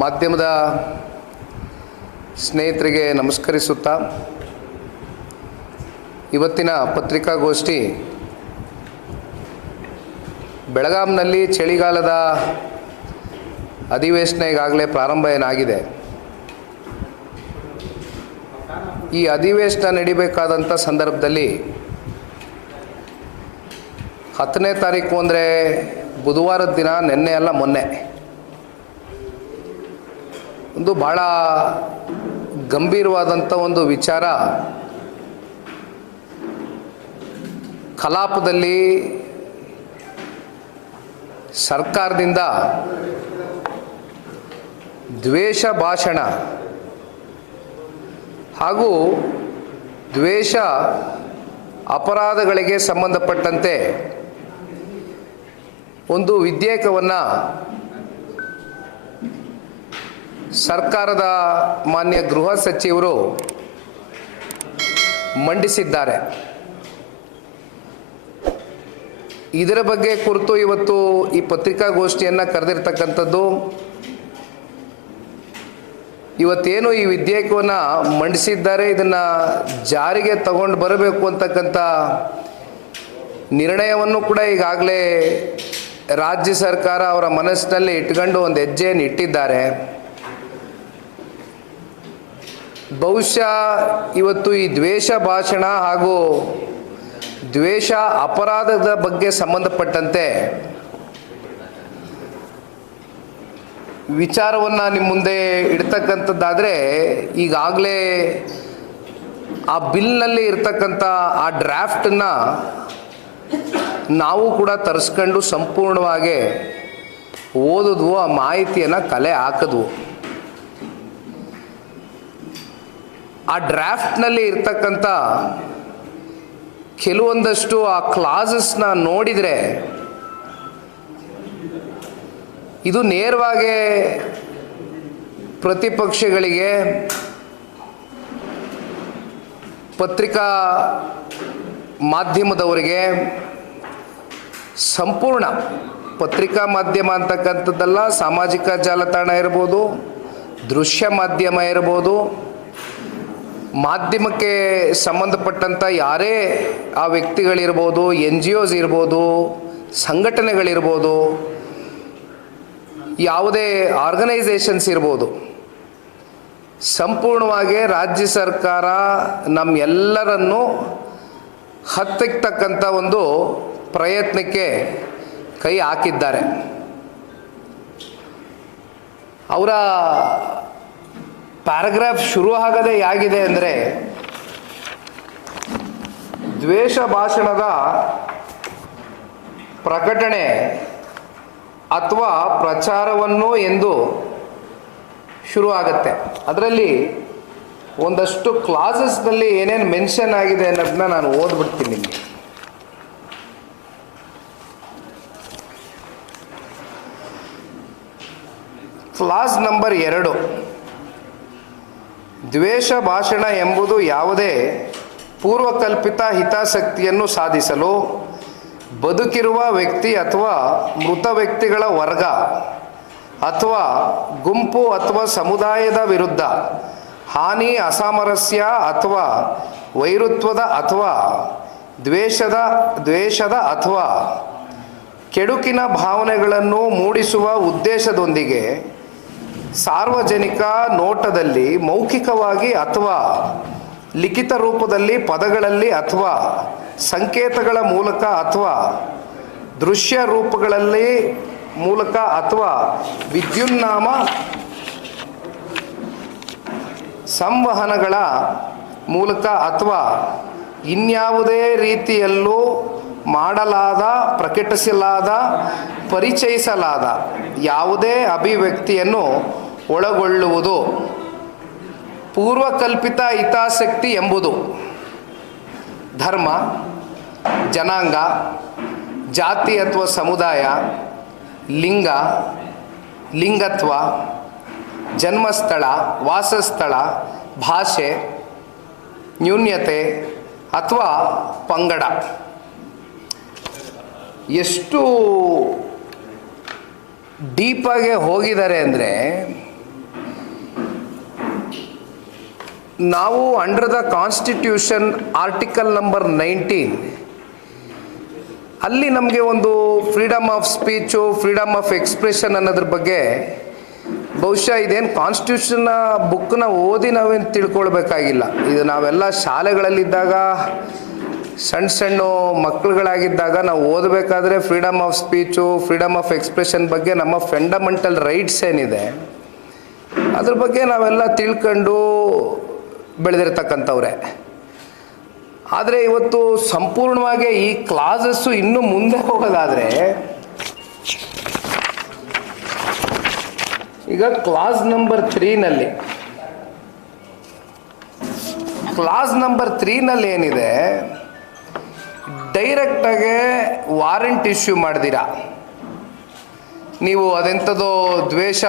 ಮಾಧ್ಯಮದ ಸ್ನೇಹಿತರಿಗೆ ನಮಸ್ಕರಿಸುತ್ತಾ ಇವತ್ತಿನ ಪತ್ರಿಕಾಗೋಷ್ಠಿ ಬೆಳಗಾಂನಲ್ಲಿ ಚಳಿಗಾಲದ ಅಧಿವೇಶನ ಈಗಾಗಲೇ ಪ್ರಾರಂಭ ಏನಾಗಿದೆ. ಈ ಅಧಿವೇಶನ ನಡಿಬೇಕಾದಂಥ ಸಂದರ್ಭದಲ್ಲಿ 10ನೇ ತಾರೀಕು ಅಂದರೆ ಬುಧವಾರದ ದಿನ, ನಿನ್ನೆ ಅಲ್ಲ ಮೊನ್ನೆ, ಒಂದು ಭಾಳ ಗಂಭೀರವಾದಂಥ ಒಂದು ವಿಚಾರ ಕಲಾಪದಲ್ಲಿ ಸರ್ಕಾರದಿಂದ ದ್ವೇಷ ಭಾಷಣ ಹಾಗೂ ದ್ವೇಷ ಅಪರಾಧಗಳಿಗೆ ಸಂಬಂಧಪಟ್ಟಂತೆ ಒಂದು ವಿಧೇಯಕವನ್ನು ಸರ್ಕಾರದ ಮಾನ್ಯ ಗೃಹ ಸಚಿವರು ಮಂಡಿಸಿದ್ದಾರೆ. ಇದರ ಬಗ್ಗೆ ಕುರಿತು ಇವತ್ತು ಈ ಪತ್ರಿಕಾಗೋಷ್ಠಿಯನ್ನು ಕರೆದಿರ್ತಕ್ಕಂಥದ್ದು. ಇವತ್ತೇನು ಈ ವಿಧೇಯಕವನ್ನು ಮಂಡಿಸಿದ್ದಾರೆ, ಇದನ್ನು ಜಾರಿಗೆ ತಗೊಂಡು ಬರಬೇಕು ಅಂತಕ್ಕಂಥ ನಿರ್ಣಯವನ್ನು ಕೂಡ ಈಗಾಗಲೇ ರಾಜ್ಯ ಸರ್ಕಾರ ಅವರ ಮನಸ್ಸಿನಲ್ಲಿ ಇಟ್ಕೊಂಡು ಒಂದು ಹೆಜ್ಜೆಯನ್ನು ಇಟ್ಟಿದ್ದಾರೆ. ಬಹುಶಃ ಇವತ್ತು ಈ ದ್ವೇಷ ಭಾಷಣ ಹಾಗೂ ದ್ವೇಷ ಅಪರಾಧದ ಬಗ್ಗೆ ಸಂಬಂಧಪಟ್ಟಂತೆ ವಿಚಾರವನ್ನು ನಿಮ್ಮ ಮುಂದೆ ಇಡ್ತಕ್ಕಂಥದ್ದಾದರೆ, ಈಗಾಗಲೇ ಆ ಬಿಲ್ನಲ್ಲಿ ಇರ್ತಕ್ಕಂಥ ಆ ಡ್ರಾಫ್ಟನ್ನು ನಾವು ಕೂಡ ತರಿಸ್ಕೊಂಡು ಸಂಪೂರ್ಣವಾಗಿ ಓದಿದ್ವು, ಆ ಮಾಹಿತಿಯನ್ನು ಕಲೆ ಹಾಕಿದ್ವು. ಆ ಡ್ರಾಫ್ಟ್ನಲ್ಲಿ ಇರ್ತಕ್ಕಂಥ ಕೆಲವೊಂದಷ್ಟು ಆ ಕ್ಲಾಸಸ್ನ ನೋಡಿದರೆ ಇದು ನೇರವಾಗಿ ಪ್ರತಿಪಕ್ಷಗಳಿಗೆ, ಪತ್ರಿಕಾ ಮಾಧ್ಯಮದವರಿಗೆ, ಸಂಪೂರ್ಣ ಪತ್ರಿಕಾ ಮಾಧ್ಯಮ ಅಂತಕ್ಕಂಥದ್ದಲ್ಲ, ಸಾಮಾಜಿಕ ಜಾಲತಾಣ ಇರ್ಬೋದು, ದೃಶ್ಯ ಮಾಧ್ಯಮ ಇರ್ಬೋದು, ಮಾಧ್ಯಮಕ್ಕೆ ಸಂಬಂಧಪಟ್ಟಂಥ ಯಾರೇ ಆ ವ್ಯಕ್ತಿಗಳಿರ್ಬೋದು, NGOs ಇರ್ಬೋದು, ಸಂಘಟನೆಗಳಿರ್ಬೋದು, ಯಾವುದೇ ಆರ್ಗನೈಸೇಷನ್ಸ್ ಇರ್ಬೋದು, ಸಂಪೂರ್ಣವಾಗಿ ರಾಜ್ಯ ಸರ್ಕಾರ ನಮ್ಮೆಲ್ಲರನ್ನು ಹತ್ತಿಕ್ಕತಕ್ಕಂಥ ಒಂದು ಪ್ರಯತ್ನಕ್ಕೆ ಕೈ ಹಾಕಿದ್ದಾರೆ. ಅವರ ಪ್ಯಾರಾಗ್ರಾಫ್ ಶುರು ಆಗದೆ ಹೇಗಿದೆ ಅಂದರೆ, ದ್ವೇಷ ಭಾಷಣದ ಪ್ರಕಟಣೆ ಅಥವಾ ಪ್ರಚಾರವನ್ನು ಎಂದು ಶುರು ಆಗುತ್ತೆ. ಅದರಲ್ಲಿ ಒಂದಷ್ಟು ಕ್ಲಾಸಸ್ನಲ್ಲಿ ಏನೇನು ಮೆನ್ಷನ್ ಆಗಿದೆ ಅನ್ನೋದನ್ನ ನಾನು ಓದ್ಬಿಡ್ತೀನಿ ನಿಮಗೆ. ಕ್ಲಾಸ್ ನಂಬರ್ 2, ದ್ವೇಷ ಭಾಷಣ ಎಂಬುದು ಯಾವುದೇ ಪೂರ್ವಕಲ್ಪಿತ ಹಿತಾಸಕ್ತಿಯನ್ನು ಸಾಧಿಸಲು ಬದುಕಿರುವ ವ್ಯಕ್ತಿ ಅಥವಾ ಮೃತ ವ್ಯಕ್ತಿಗಳ ವರ್ಗ ಅಥವಾ ಗುಂಪು ಅಥವಾ ಸಮುದಾಯದ ವಿರುದ್ಧ ಹಾನಿ, ಅಸಾಮರಸ್ಯ ಅಥವಾ ವೈರುತ್ವದ ಅಥವಾ ದ್ವೇಷದ ಅಥವಾ ಕೆಡುಕಿನ ಭಾವನೆಗಳನ್ನು ಮೂಡಿಸುವ ಉದ್ದೇಶದೊಂದಿಗೆ ಸಾರ್ವಜನಿಕ ನೋಟದಲ್ಲಿ ಮೌಖಿಕವಾಗಿ ಅಥವಾ ಲಿಖಿತ ರೂಪದಲ್ಲಿ ಪದಗಳಲ್ಲಿ ಅಥವಾ ಸಂಕೇತಗಳ ಮೂಲಕ ಅಥವಾ ದೃಶ್ಯ ರೂಪಗಳಲ್ಲಿ ಮೂಲಕ ಅಥವಾ ವಿದ್ಯುನ್ಮಾನ ಸಂವಹನಗಳ ಮೂಲಕ ಅಥವಾ ಇನ್ಯಾವುದೇ ರೀತಿಯಲ್ಲೂ ಮಾಡಲಾದ, ಪ್ರಕಟಿಸಲಾದ, ಪರಿಚಯಿಸಲಾದ ಯಾವುದೇ ಅಭಿವ್ಯಕ್ತಿಯನ್ನು ಒಳಗೊಳ್ಳುವುದು. ಪೂರ್ವಕಲ್ಪಿತ ಹಿತಾಸಕ್ತಿ ಎಂಬುದು ಧರ್ಮ, ಜನಾಂಗ, ಜಾತಿ ಅಥವಾ ಸಮುದಾಯ, ಲಿಂಗ, ಲಿಂಗತ್ವ, ಜನ್ಮಸ್ಥಳ, ವಾಸಸ್ಥಳ, ಭಾಷೆ, ನ್ಯೂನ್ಯತೆ ಅಥವಾ ಪಂಗಡ. ಎಷ್ಟು ಡೀಪಾಗಿ ಹೋಗಿದ್ದಾರೆ ಅಂದರೆ ನಾವು under the constitution article number 19 ಅಲ್ಲಿ ನಮಗೆ ಒಂದು freedom of speech, freedom of expression ಅನ್ನೋದ್ರ ಬಗ್ಗೆ ಬಹುಶಃ ಇದೇನು ಕಾನ್ಸ್ಟಿಟ್ಯೂಷನ್ನ ಬುಕ್ನ ಓದಿ ನಾವೇನು ತಿಳ್ಕೊಳ್ಬೇಕಾಗಿಲ್ಲ. ಇದು ನಾವೆಲ್ಲ ಶಾಲೆಗಳಲ್ಲಿದ್ದಾಗ ಸಣ್ಣ ಮಕ್ಕಳುಗಳಾಗಿದ್ದಾಗ ನಾವು ಓದಬೇಕಾದ್ರೆ freedom of speech, freedom of expression ಬಗ್ಗೆ ನಮ್ಮ ಫಂಡಮೆಂಟಲ್ ರೈಟ್ಸ್ ಏನಿದೆ ಅದ್ರ ಬಗ್ಗೆ ನಾವೆಲ್ಲ ತಿಳ್ಕೊಂಡು ಬೆಳೆದಿರ್ತಕ್ಕಂಥವ್ರೆ. ಆದರೆ ಇವತ್ತು ಸಂಪೂರ್ಣವಾಗಿ ಈ ಕ್ಲಾಸಸ್ಸು ಇನ್ನೂ ಮುಂದೆ ಹೋಗೋದಾದರೆ, ಈಗ ಕ್ಲಾಸ್ ನಂಬರ್ 3ನಲ್ಲಿ ಏನಿದೆ, ಡೈರೆಕ್ಟಾಗೆ ವಾರೆಂಟ್ ಇಶ್ಯೂ ಮಾಡ್ದಿರಾ ನೀವು ಅದೆಂಥದ್ದು ದ್ವೇಷ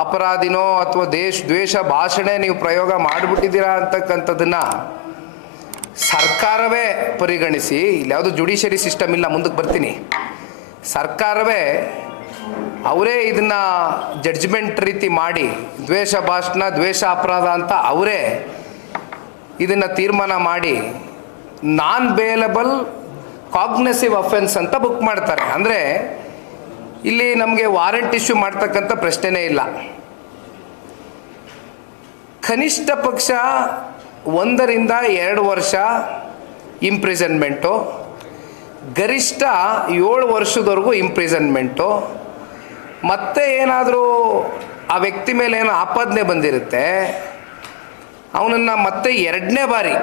ಅಪರಾಧಿನೋ ಅಥವಾ ದ್ವೇಷ ಭಾಷಣೆ ನೀವು ಪ್ರಯೋಗ ಮಾಡಿಬಿಟ್ಟಿದ್ದೀರಾ ಅಂತಕ್ಕಂಥದ್ದನ್ನು ಸರ್ಕಾರವೇ ಪರಿಗಣಿಸಿ, ಇಲ್ಲಿ ಯಾವುದು ಜುಡಿಷರಿ ಸಿಸ್ಟಮ್ ಇಲ್ಲ, ಮುಂದಕ್ಕೆ ಬರ್ತೀನಿ, ಸರ್ಕಾರವೇ ಅವರೇ ಇದನ್ನು ಜಡ್ಜ್ಮೆಂಟ್ ರೀತಿ ಮಾಡಿ ದ್ವೇಷ ಭಾಷಣ, ದ್ವೇಷ ಅಪರಾಧ ಅಂತ ಅವರೇ ಇದನ್ನು ತೀರ್ಮಾನ ಮಾಡಿ ನಾನ್ ಬೇಲಬಲ್ ಕಾಗ್ನೆಸಿವ್ ಅಫೆನ್ಸ್ ಅಂತ ಬುಕ್ ಮಾಡ್ತಾರೆ. ಅಂದರೆ ಇಲ್ಲಿ ನಮಗೆ ವಾರೆಂಟ್ ಇಶ್ಯೂ ಮಾಡ್ತಕ್ಕಂಥ ಪ್ರಶ್ನೆನೇ ಇಲ್ಲ. ಕನಿಷ್ಠ ಪಕ್ಷ 1 ರಿಂದ 2 ವರ್ಷ ಇಂಪ್ರಿಸನ್ಮೆಂಟು, ಗರಿಷ್ಠ 7 ವರ್ಷದವರೆಗೂ ಇಂಪ್ರಿಸನ್ಮೆಂಟು. ಮತ್ತೆ ಏನಾದರೂ ಆ ವ್ಯಕ್ತಿ ಮೇಲೆ ಏನೋ ಆಪಾದನೆ ಬಂದಿರುತ್ತೆ, ಅವನನ್ನು ಮತ್ತೆ 2ನೇ ಬಾರಿ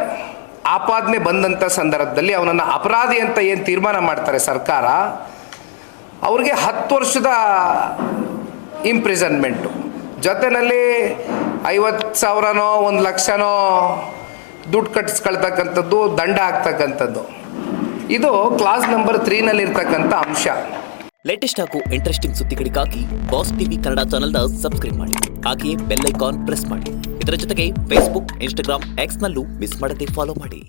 ಆಪಾದನೆ ಬಂದಂಥ ಸಂದರ್ಭದಲ್ಲಿ ಅವನನ್ನು ಅಪರಾಧಿ ಅಂತ ಏನು ತೀರ್ಮಾನ ಮಾಡ್ತಾರೆ ಸರ್ಕಾರ, ಅವ್ರಿಗೆ 10 ವರ್ಷದ ಇಂಪ್ರಿಸನ್ಮೆಂಟು, ಜೊತೆಯಲ್ಲಿ 50,000ನೋ 1,00,000ನೋ ದುಡ್ಡು ಕಟ್ಟಿಸ್ಕೊಳ್ತಕ್ಕಂಥದ್ದು, ದಂಡ ಆಗ್ತಕ್ಕಂಥದ್ದು. ಇದು ಕ್ಲಾಸ್ ನಂಬರ್ 3ನಲ್ಲಿ ಇರ್ತಕ್ಕಂಥ ಅಂಶ. ಲೇಟೆಸ್ಟ್ ಹಾಗೂ ಇಂಟ್ರೆಸ್ಟಿಂಗ್ ಸುದ್ದಿಗಳಿಗಾಗಿ ಬಾಸ್ ಟಿವಿ ಕನ್ನಡ ಚಾನೆಲ್ನ ಸಬ್ಸ್ಕ್ರೈಬ್ ಮಾಡಿ. ಹಾಗೆಯೇ ಬೆಲ್ ಐಕಾನ್ ಪ್ರೆಸ್ ಮಾಡಿ. ಇದರ ಜೊತೆಗೆ ಫೇಸ್ಬುಕ್, ಇನ್ಸ್ಟಾಗ್ರಾಮ್, ಎಕ್ಸ್ನಲ್ಲೂ ಮಿಸ್ ಮಾಡದೆ ಫಾಲೋ ಮಾಡಿ.